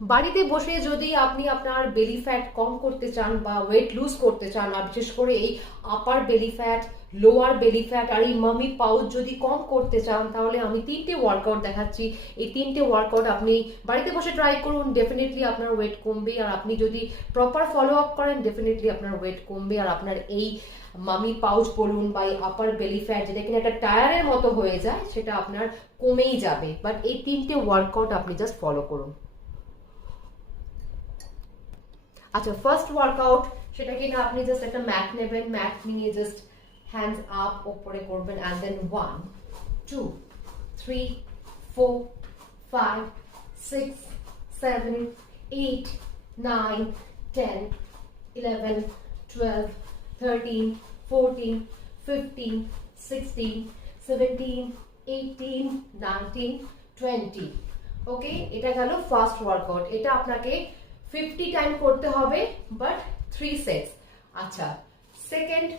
বাড়িতে বসে যদি আপনি আপনার বেলি ফ্যাট কম করতে চান বা ওয়েট লুজ করতে চান, আর বিশেষ করে এই upper belly fat, lower belly fat আর এই মামি পাউচ যদি কম করতে চান, তাহলে আমি 3টে ওয়ার্কআউট দেখাচ্ছি। এই 3টে ওয়ার্কআউট আপনি বাড়িতে বসে ট্রাই করুন, ডেফিনেটলি আপনার ওয়েট কমবে। আর আপনি যদি প্রপার ফলো আপ করেন, ডেফিনেটলি আপনার ওয়েট কমবে। আর আপনার এই মামি পাউচ বলুন বা এই আপার বেলি ফ্যাট, যেটা কিনা একটা টায়ারের মতো হয়ে যায়, সেটা আপনার কমেই যাবে। বাট এই 3টে ওয়ার্কআউট আপনি জাস্ট ফলো করুন। আচ্ছা, ফার্স্ট ওয়ার্কআউট, সেটা কিনা আপনি জাস্ট একটা ম্যাট নেবেন, ম্যাট নিয়ে জাস্ট হ্যান্ডস আপ ওপরে করবেন, অ্যান্ড দেন 1 2 3 4 5 6 7 8 9 10 11 12 13 14 15 16 17 18 19 20। ওকে, এটা গেল ফার্স্ট ওয়ার্কআউট। এটা আপনাকে 50 টাইম করতে হবে, বাট 3 সেটস। আচ্ছা, সেকেন্ড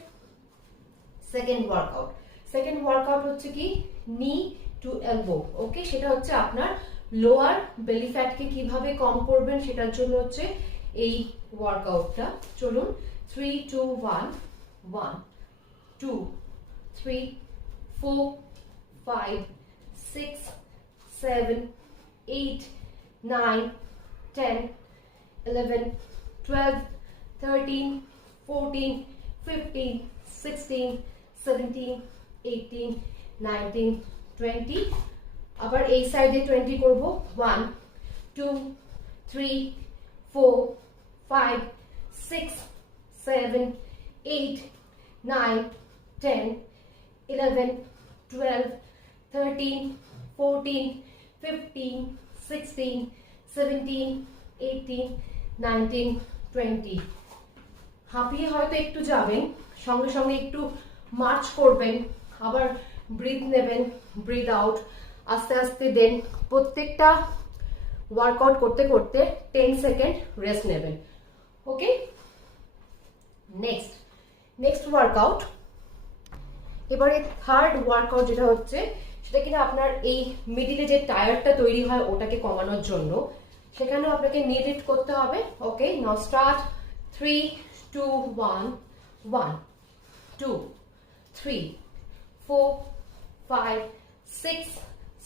ওয়ার্কআউট হচ্ছে কি নি টু এলবো। ওকে, সেটা হচ্ছে আপনার লোয়ার বেলি ফ্যাটকে কিভাবে কম করবেন সেটার জন্য হচ্ছে এই ওয়ার্কআউটটা। চলুন, 3 2 1 1 2 3 4 5 6 7 8 9 10 11 12 13 14 15 16 17 18 19 20। আবার এই সাইডে 20 করব। 1 2 3 4 5 6 7 8 9 10 11 12 13 14 15 16 17 18 19 20। হাঁপিয়ে হয়তো একটু যাবেন, সঙ্গে সঙ্গে একটু মার্চ করবেন, আবার ব্রিথ নেবেন, ব্রিথ আউট, আস্তে আস্তে দেন। প্রত্যেকটা ওয়ার্কআউট করতে করতে 10 সেকেন্ড রেস্ট নেবেন। ওকে, নেক্সট ওয়ার্কআউট। এবারে থার্ড ওয়ার্কআউট যেটা হচ্ছে, সেটা কিনা আপনার এই মিডিলে যে টায়ারটা তৈরি হয় ওটাকে কমানোর জন্য। সেখানেও আপনাকে নি লিফট করতে হবে। ওকে, নাও স্টার্ট। 3 2 1 1 2 3 4 5 6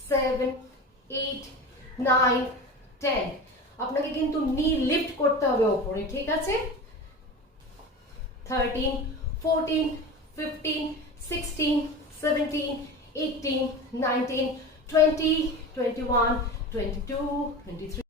7 8 9 10। আপনাকে কিন্তু নি লিফট করতে হবে ওপরে, ঠিক আছে? 13 14 15 16 17 18 19 20 21 22 23